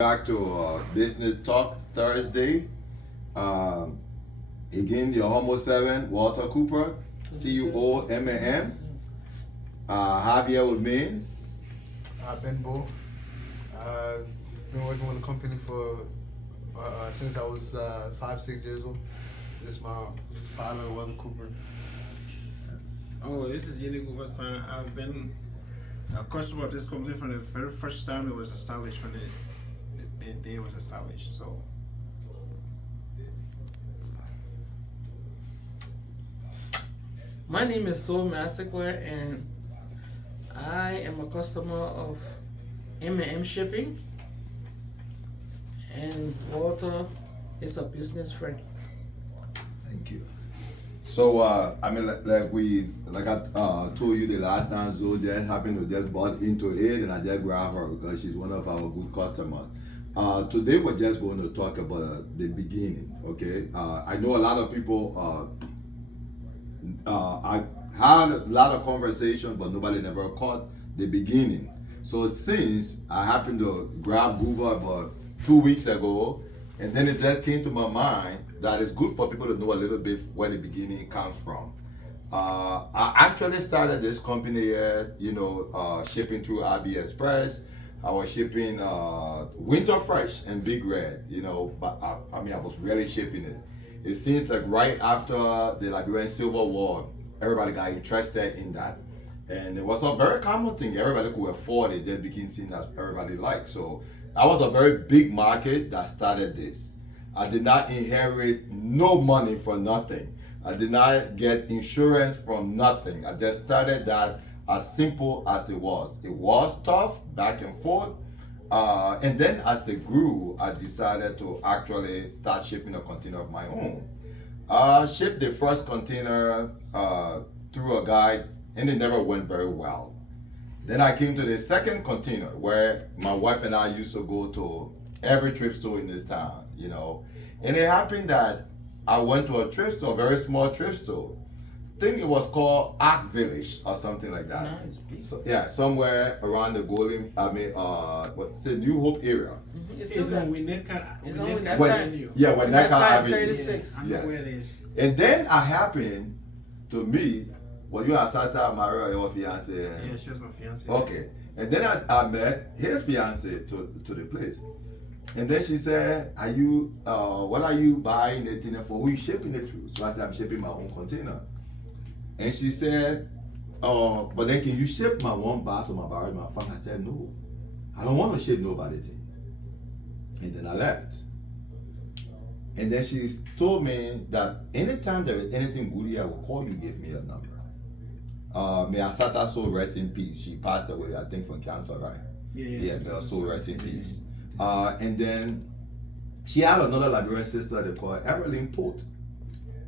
Back to Business Talk Thursday. Again, your Homo 7, Walter Cooper, CEO, M&M. Have here with me. Ben Bo. I've been working with the company for since I was 5-6 years old. This is my father, Walter Cooper. Oh, this is Yeli Guvasan. I've been a customer of this company from the very first time it was established, when the day it was established. So, my name is Saul Massacler, and I am a customer of M&M Shipping, and Walter is a business friend. Thank you. So, like I told you the last time, Zoe just happened to just bought into it, and I just grabbed her because she's one of our good customers. Today we're just going to talk about the beginning, okay? I know a lot of people, I had a lot of conversations, but nobody never caught the beginning. So since I happened to grab Google about 2 weeks ago, and then it just came to my mind that it's good for people to know a little bit where the beginning comes from. I actually started this company here, shipping through RB Express. I was shipping Winter Fresh and Big Red, but I was really shipping it. It seems like right after the Liberian Civil War, everybody got interested in that. And it was a very common thing. Everybody could afford it. They became seen as everybody liked. So that was a very big market that started this. I did not inherit no money for nothing. I did not get insurance from nothing. I just started that as simple as it was. It was tough, back and forth. And then as it grew, I decided to actually start shipping a container of my own. I shipped the first container through a guy, and it never went very well. Then I came to the second container where my wife and I used to go to every thrift store in this town, And it happened that I went to a thrift store, a very small thrift store. I think it was called Ark Village or something like that. Nice. So yeah, somewhere around the New Hope area. It's it's still on there. Winnetka It's on Winnetka Winnetka. Avenue. Yeah, when that happened. 36. I know where it is. And then I happened to meet, you are Sata Maria, your fiance. Yeah, she was my fiance. Okay. And then I met his fiance to the place. And then she said, what are you buying the container for? Who you shipping it to? So I said, I'm shipping my own container. And she said, but then can you ship my one box or my bar, my phone? I said, no. I don't want to ship nobody's thing. And then I left. And then she told me that anytime there is anything good here, I will call you, give me your number. May Asata soul rest in peace. She passed away, I think, from cancer, right? Yeah. May her soul rest in peace. And then she had another Liberian sister they called Evelyn Port.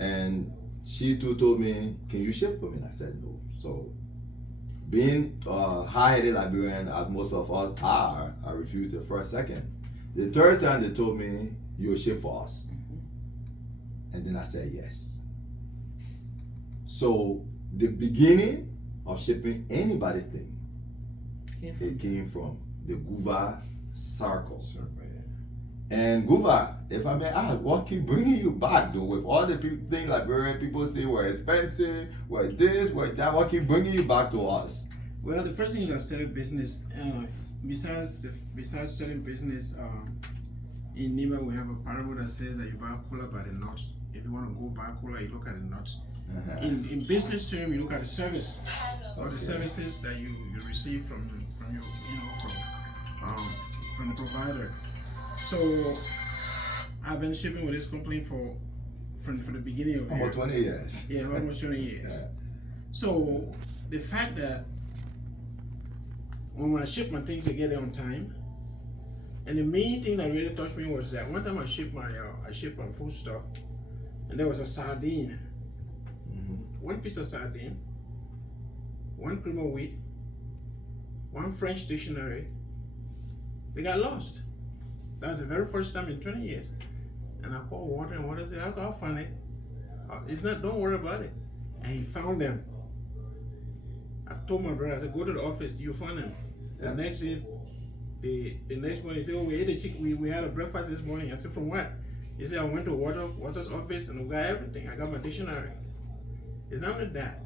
And she too told me, can you ship for me? And I said no. So being high-headed Liberian, as most of us are, I refused the first, second. The third time they told me, you'll ship for us. And then I said yes. So the beginning of shipping anybody's thing, it came from the Guva circle. And Guva, if I may ask, what keep bringing you back though? With all the things Liberian people say were expensive, were this, were that, what keep bringing you back to us? Well, the first thing you start a business, besides starting business, in Nima we have a parable that says that you buy cola by the nuts. If you want to go buy cola, you look at the nuts. In business term, you look at the service or the services that you receive from your from the provider. So I've been shipping with this company from the beginning of Almost 20 years. Yeah, almost 20 years. Yeah. So the fact that when I ship my things, I get there on time. And the main thing that really touched me was that one time I shipped my food stuff, and there was a sardine, one piece of sardine, one cream of wheat, one French dictionary. They got lost. That was the very first time in 20 years. And I called Walter, and Walter said, I'll find it. It's not, don't worry about it. And he found them. I told my brother, I said, go to the office, you'll find them. The next day, The next morning, he said, "Oh, we ate a chicken. We had a breakfast this morning." I said, "From what?" He said, "I went to Water's office and I got everything. I got my dictionary." It's not only that.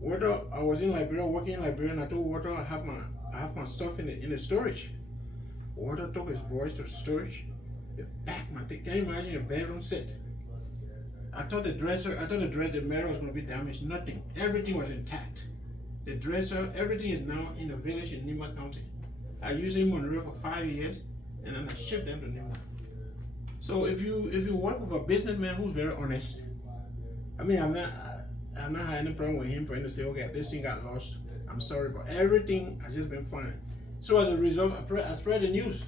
Water, I was in Liberia, working in Liberia, and I told Water I have my stuff in the storage. Water took his boys to the storage. They packed my thing. Can you imagine a bedroom set? I thought the mirror was going to be damaged. Nothing. Everything was intact. The dresser, everything is now in a village in Nima County. I used him on river for 5 years, and then I shipped them to Nima. So if you work with a businessman who's very honest, I mean, I'm not having any problem with him for him to say, okay, this thing got lost. I'm sorry, but everything has just been fine. So as a result, I spread the news.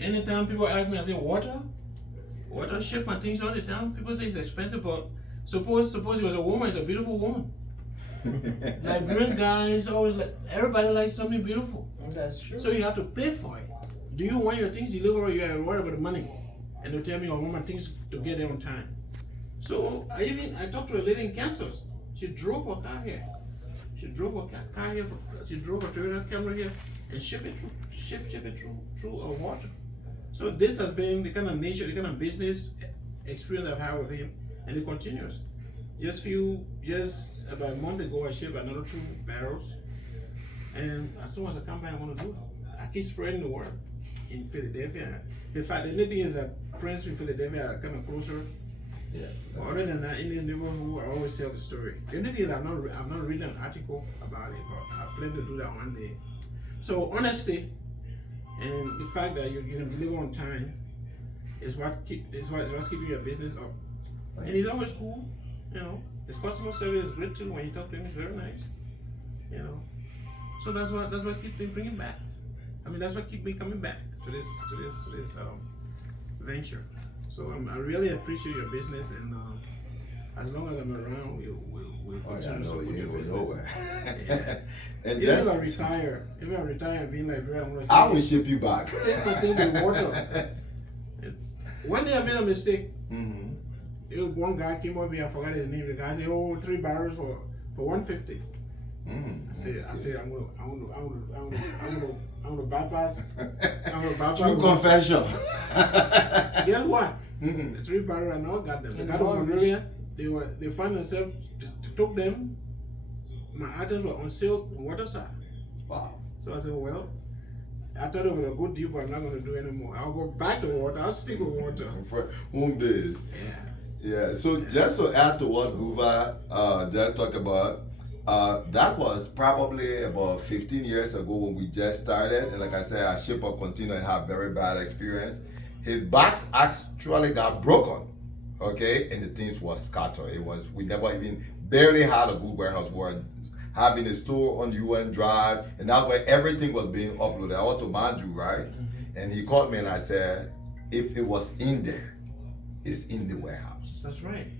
Anytime people ask me, I say, water ship my things all the time. People say it's expensive, but suppose it was a woman, it's a beautiful woman. Liberian guys always like, everybody likes something beautiful. That's true. So you have to pay for it. Do you want your things delivered or you are worried about the money? And they'll tell me, I want my things to get there on time. So I talked to a lady in Kansas. She drove her car here. She drove her car here. She drove her Toyota Camry here and ship it through water. So this has been the kind of nature, the kind of business experience I've had with him, and it continues. Just about a month ago, I shipped another 2 barrels, and as soon as I come back, I want to do it. I keep spreading the word in Philadelphia. In fact, the only thing is that friends in Philadelphia are kind of closer. Yeah. Other than that, in this neighborhood, I always tell the story. The only thing is I've not written an article about it, but I plan to do that one day. So honesty and the fact that you deliver on time is what's keeping your business up. And he's always cool, you know. His customer service is great too. When you talk to him, it's very nice, you know. So that's what keeps me bringing back. I mean, that's what keeps me coming back to this venture. So I really appreciate your business, and as long as I'm around, we'll continue to support your business. Yeah. And Even just, if I retire and being like, I'm gonna say, I will ship you back. take the water. One day I made a mistake. One guy came up here, I forgot his name. The guy said, "Oh, 3 barrels for $150." I said, "I tell you, I'm gonna bypass. True confession. Guess what? The 3 barrels I now got them. They got them on area. They find themselves took them. My items were on sale on Waterside. Wow. So I said, well, I thought it was a good deal, but I'm not going to do anymore. I'll go back to water. I'll stick with water. For whom this? Yeah. Yeah. So just to add to what Guva just talked about, that was probably about 15 years ago when we just started. And like I said, our shipper continued and had very bad experience. His box actually got broken. Okay, and the things was scattered. We never even barely had a good warehouse. We're having a store on UN Drive, and that's where everything was being uploaded. I was to Manju, right? And he called me and I said, if it was in there, it's in the warehouse. That's right.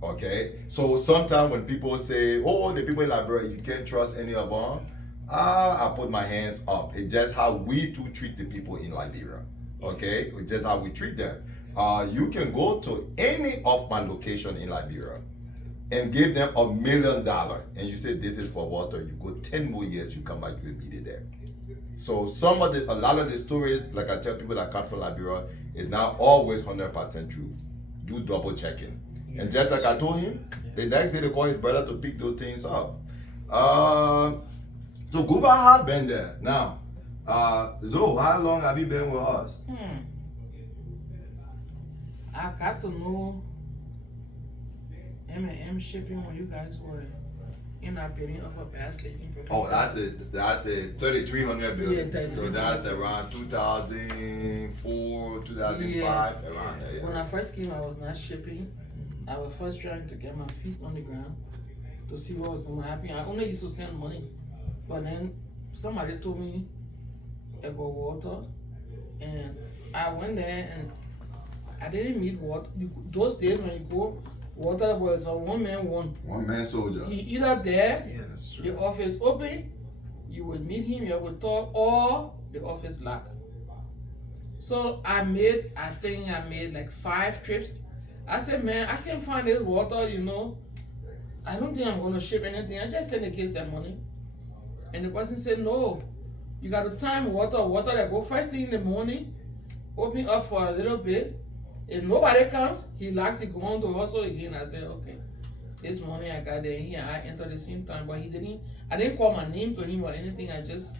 Okay, so sometimes when people say, oh, the people in Liberia, you can't trust any of them, I put my hands up. It's just how we do treat the people in Liberia. Okay, it's just how we treat them. You can go to any of my location in Liberia and give them $1 million, and you say this is for water. You go 10 more years, you come back, you will meet it there. So a lot of the stories, like I tell people that come from Liberia, is not always 100% true. Do double checking. And just like I told him, the next day they call his brother to pick those things up. So Guva have been there. Now, Zoe, how long have you been with us? I got to know M&M shipping when you guys were in our building of a past living. Oh, that's a 3,300 building. Yeah, so that's around 2004, 2005, around there. Yeah. When I first came, I was not shipping. I was first trying to get my feet on the ground to see what was going to happen. I only used to send money, but then somebody told me about water, and I went there and I didn't meet water. Those days when you go, water was a one man soldier. He either there, Yeah, that's true. the office open, you would meet him, you would talk, or the office locked. So I think I made like 5 trips. I said, man, I can't find this water, you know. I don't think I'm gonna ship anything. I just send the kids that money. And the person said, no, You got to time water that go first thing in the morning, open up for a little bit. If nobody comes, he likes to go on to hustle again. I said, okay. This morning I got there, he and I entered the same time, but I didn't call my name to him or anything. I just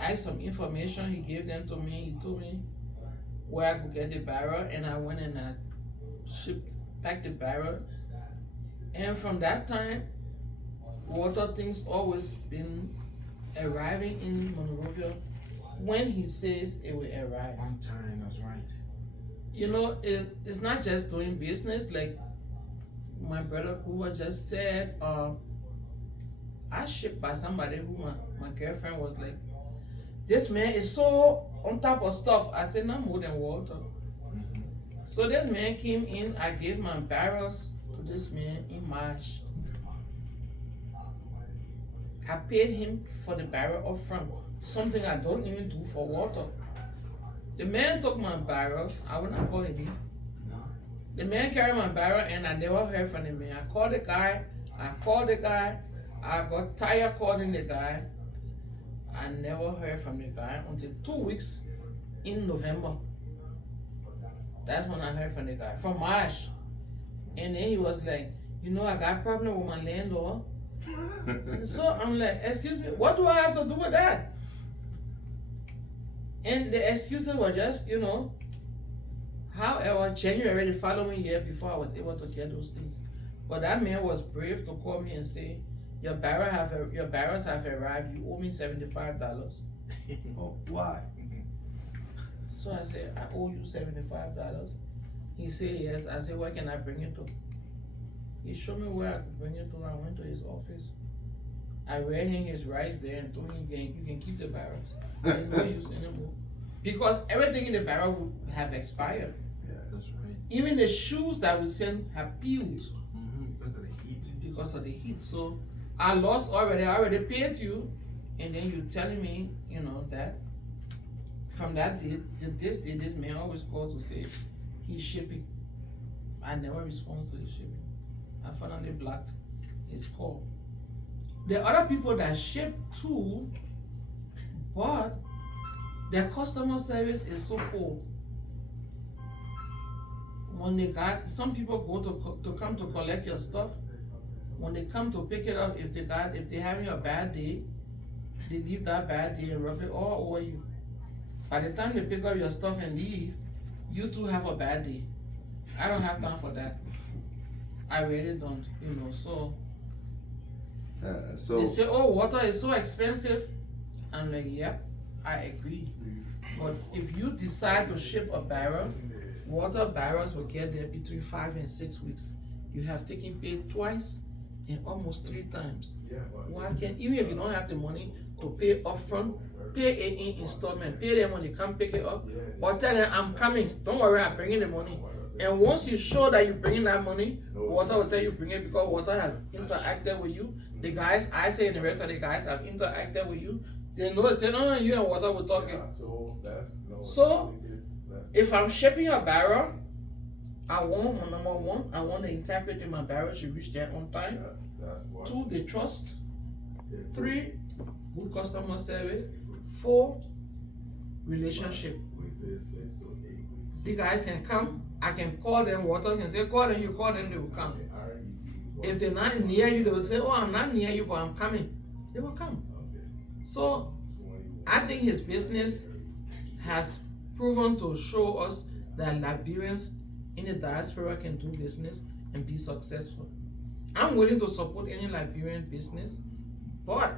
asked some information. He gave them to me. He told me where I could get the barrel, and I went and I packed the barrel. And from that time, water things always been arriving in Monrovia when he says it will arrive. On time, that's right. You know, it's not just doing business. Like my brother Kuba just said, I shipped by somebody who my girlfriend was like, this man is so on top of stuff. I said, not more than water. So this man came in, I gave my barrels to this man in March. I paid him for the barrel up front, something I don't even do for water. The man took my barrels, I will not call him. The man carried my barrel and I never heard from the man. I called the guy, I got tired calling the guy. I never heard from the guy until 2 weeks in November. That's when I heard from the guy, from March. And then he was like, you know, I got a problem with my landlord. So I'm like, excuse me, what do I have to do with that? And the excuses were just, you know, however, January the following year before I was able to get those things. But that man was brave to call me and say, your barrels have arrived, you owe me $75. Oh, why? So I said, I owe you $75. He said, yes. I said, where can I bring it to? He showed me where I could bring it to. I went to his office. I read him his rights there and told him, you can keep the barrels. There's no use anymore. Because everything in the barrel would have expired. Yes. That's right. Even the shoes that we sent have peeled Because of the heat. because of the heat. So I lost already. I already paid you. And then you're telling me, you know, that from that day to this day, this man always calls to say he's shipping. I never respond to the shipping. I finally blocked his call. The other people that ship too, but their customer service is so poor. When they got, some people go to come to collect your stuff. When they come to pick it up, if they're having a bad day, they leave that bad day and rub it all over you. By the time they pick up your stuff and leave, you too have a bad day. I don't have time for that. I really don't, you know, so. So They say, oh, water is so expensive. I'm like, yep, I agree. But if you decide to ship a barrel, water barrels will get there between 5 and 6 weeks. You have taken paid twice and almost 3 times. Why can't, even if you don't have the money to pay upfront, pay it in installment, pay them when they come pick it up, or tell them I'm coming, don't worry, I'm bringing the money. And once you show that you're bringing that money, water will tell you bring it because water has interacted with you. The guys, I say, and the rest of the guys have interacted with you. They know, say, no, you and water were talking. So, if I'm shipping a barrel, I want, number one, I want the integrity in my barrel to reach there on time. 2, the trust. 3, good customer service. 4, relationship. The guys can come, I can call them, water can say, call them, you call them, they will come. If they're not near you, they will say, oh, I'm not near you, but I'm coming. They will come. So, I think his business has proven to show us that Liberians in the diaspora can do business and be successful. I'm willing to support any Liberian business, but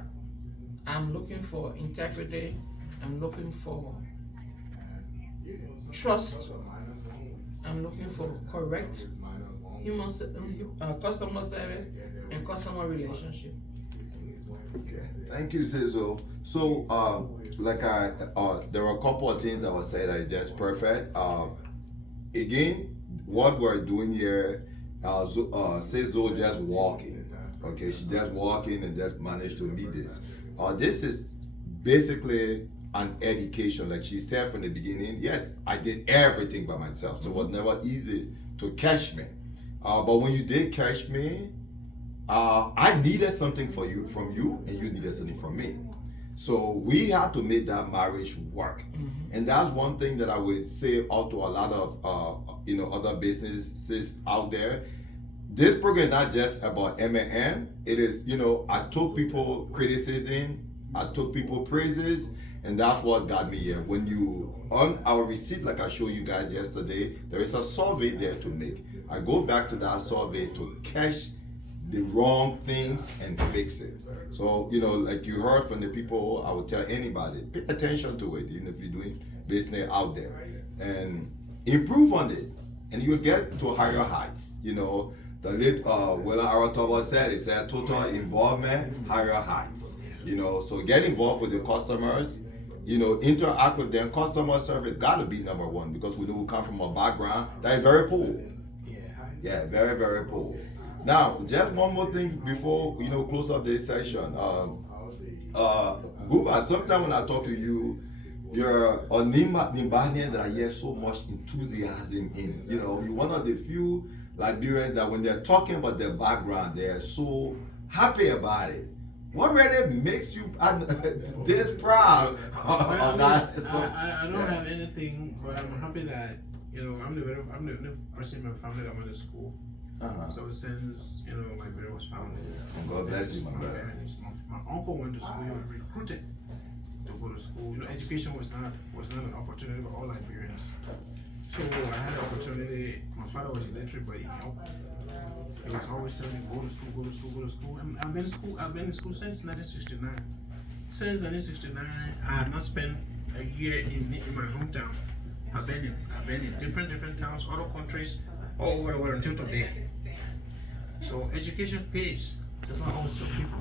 I'm looking for integrity, I'm looking for trust, I'm looking for correct customer service and customer relationship. okay. Thank you, Cizo. So, there were a couple of things I would say that are just perfect. Again, what we're doing here, Cizo just walking. Okay, she just walking and just managed to meet this. This is basically an education, like she said from the beginning. Yes, I did everything by myself, so it was never easy to catch me. But when you did catch me, I needed something from you, and you needed something from me. So we had to make that marriage work. And that's one thing that I would say out to a lot of other businesses out there. This program is not just about M&M. It is, I took people criticism, I took people praises, and that's what got me here. When you, on our receipt, like I showed you guys yesterday, there is a survey there to make. I go back to that survey to catch the wrong things and fix it. So, like you heard from the people, I would tell anybody, pay attention to it, even if you're doing business out there, and improve on it, and you'll get to higher heights. The late Willa Aratoba said, it said total involvement, higher heights. So get involved with the customers, interact with them. Customer service got to be number one, because we know we come from a background that is very poor. Yeah, very, very poor. Now, just one more thing before close up this session. Buba, sometimes when I talk to you, you're a Nimbanian that I hear so much enthusiasm in. You're one of the few Liberians that when they're talking about their background, they're so happy about it. What really makes you this proud of that? I don't have anything, but I'm happy that I'm the person in my family that went to school. So since Liberia was founded, God bless you, my brother. My uncle went to school. He was recruited to go to school. Education was not an opportunity for all Liberians. So I had the opportunity. My father was illiterate, but he was always telling me, go to school, go to school, go to school. And I've been in school since 1969. Since 1969, I have not spent a year in my hometown. I've been in different towns, other countries, all over the world until today. So education pays. That's what I always tell people.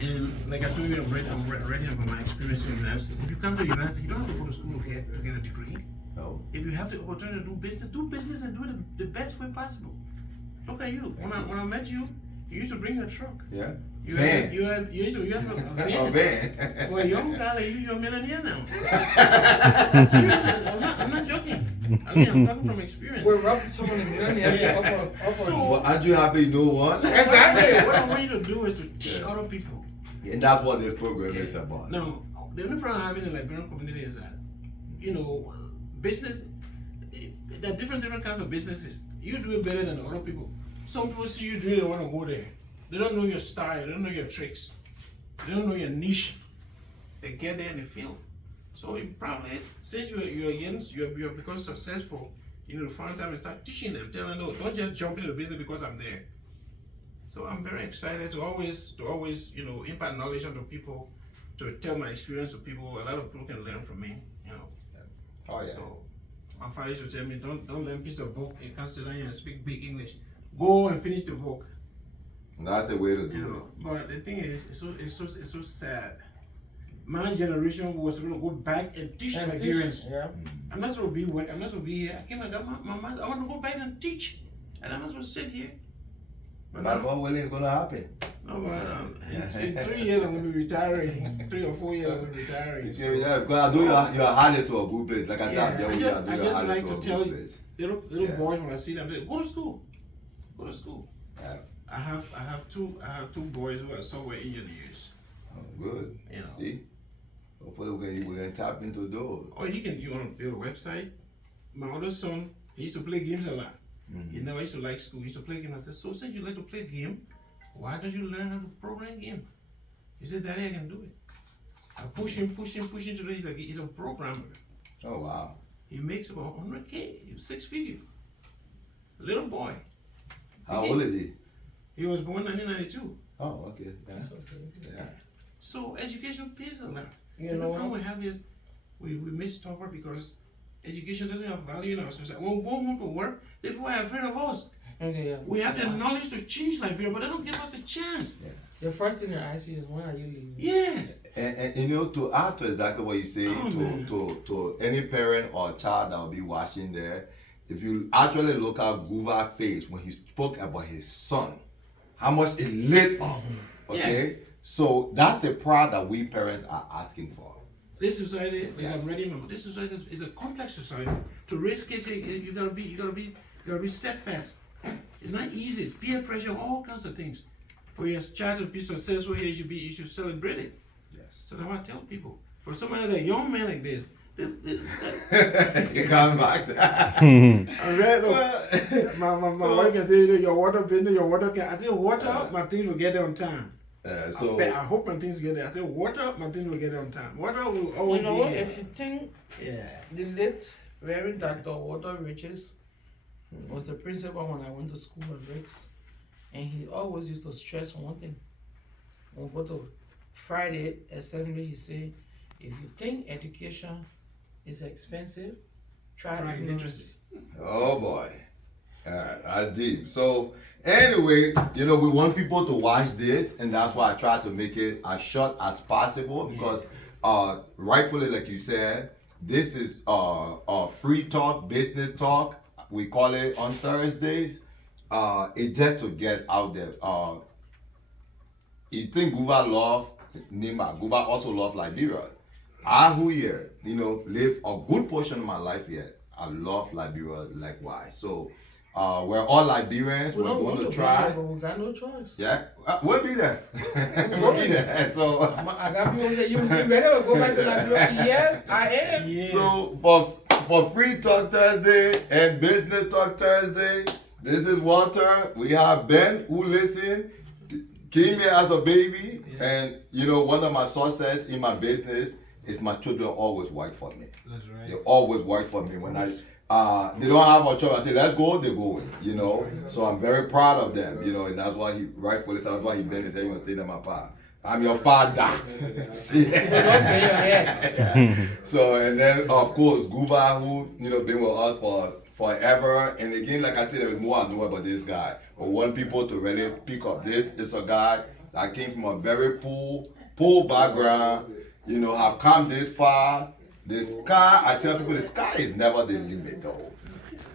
And like I told you, I'm reading about my experience in university. If you come to university, you don't have to go to school to get a degree. No. If you have the opportunity to do business and do it the best way possible. Look at you. When I met you, you used to bring a truck. Yeah. You have a van. A van. Well, young guy like you're a millionaire now. Seriously, I'm not joking. I'm talking from experience. We're rubbing someone in the Yeah. Well, aren't you happy you know one? Exactly. What I want you to do is to teach other people. And that's what this program is about. Now, the only problem I have in the Liberian community is that, business, there are different kinds of businesses. You do it better than other people. Some people see you doing it, they want to go there. They don't know your style, they don't know your tricks. They don't know your niche. They get there and they fail. So you probably, since you're become successful, to find time and start teaching them, telling them, no, don't just jump into the business because I'm there. So I'm very excited to always impart knowledge onto people, to tell my experience to people. A lot of people can learn from me, Oh yeah. So my father used to tell me, don't learn a piece of book and can't sit down here and speak big English. Go and finish the book. And that's the way to do it. But the thing is, it's so sad. My generation was supposed to go back and teach Nigerians. Yeah. I'm not supposed to be work. I'm not supposed to be here. I came and got my master. I want to go back and teach, and I'm not supposed to sit here. But That's what willing is gonna happen. no, but in 3 years I'm gonna be retiring. 3 or 4 years I'm gonna be retiring. So, Yeah, because I know you're headed to a good place. Like I said, I I'm just you're headed like to to a tell good you, place. little Yeah. boys when I see them, they go to school. Go to school. Yeah. I have two boys who are software engineers. Oh, good. You know. See? Hopefully we can tap into those. Or you want to build a website. My other son, he used to play games a lot. He never used to like school. He used to play games. I said, so since you like to play game, why don't you learn how to program game? He said, Daddy, I can do it. I push him today. He's a programmer. Oh wow. He makes about 100K, 6 figures. Little boy. How old is he? He was born 1992. Oh, okay. Yeah. Yeah. So education pays a lot. You And know the problem what? we have is we miss Topper because education doesn't have value in our society. When we go home to work, people are afraid of us. Okay, yeah. We have the knowledge to change Liberia, but they don't give us the chance. The first thing I ask you is, when are you leaving? Yes. And to add to exactly what you say, man. to any parent or child that will be watching there, if you actually look at Guva's face when he spoke about his son, how much it lit up. Okay? So that's the pride that we parents are asking for. This society, like I'm ready, this society is a complex society. To raise kids, you gotta be steadfast. It's not easy. It's peer pressure, all kinds of things. For your child to be successful here, you should celebrate it. Yes. So that's what I tell people. For somebody that young man like this, It comes back. I read my wife can say, your water business, your water can. I said, water up, my things will get there on time. So I hope my things get there. I said, water up, my things will get there on time. Water will always You know be what? here. If you think Yeah. the late Reverend Dr. Walter Riches was the principal when I went to school at Ricks, and he always used to stress one thing. When we go to Friday assembly, he say, if you think education is expensive, try Try ignorance. oh boy. Alright, that's deep. So anyway, you know, we want people to watch this, and that's why I try to make it as short as possible because rightfully, like you said, this is free talk, business talk. We call it on Thursdays. It's just to get out there. You think Guba love Nima, Guba also love Liberia. I who here, you know, live a good portion of my life here. I love Liberia likewise. So we're all Liberians. We We're don't going want to to be there, try. but we got no choice. Yeah, we'll be there. We'll be there. So, I got people who say, you ready to go back to Liberia? Yes, I am. Yes. so for Free Talk Thursday and Business Talk Thursday, this is Walter. We have Ben who listen, came here as a baby, and you know, one of my success in my business is my children always work for me. That's right. They always work for me when they don't have a choice. I say, let's go, they go, you know. So I'm very proud of them, you know, and that's why he rightfully said, that's why he bent his head and say to my pa, I'm your father. See? So don't pay your head. So and then of course Guba, who you know been with us for forever, and again, like I said, there was more I know about this guy. But want people to really pick up this. It's a guy that came from a very poor background, you know, have come this far. The sky, I tell people, the sky is never the limit though.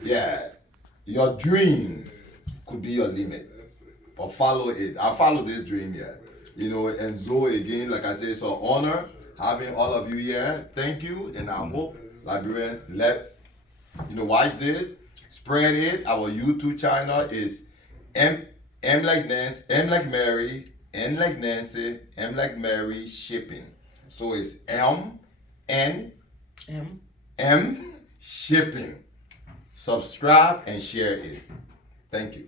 Yeah, your dream could be your limit, but follow it. I follow this dream here, you know. And Zoe, again, like I said, it's an honor having all of you here. Thank you, and I hope Liberians watch this, spread it. Our YouTube channel is M like Nancy, M like Mary, N like Nancy, M like Mary shipping. So it's M shipping. Subscribe and share it. Thank you.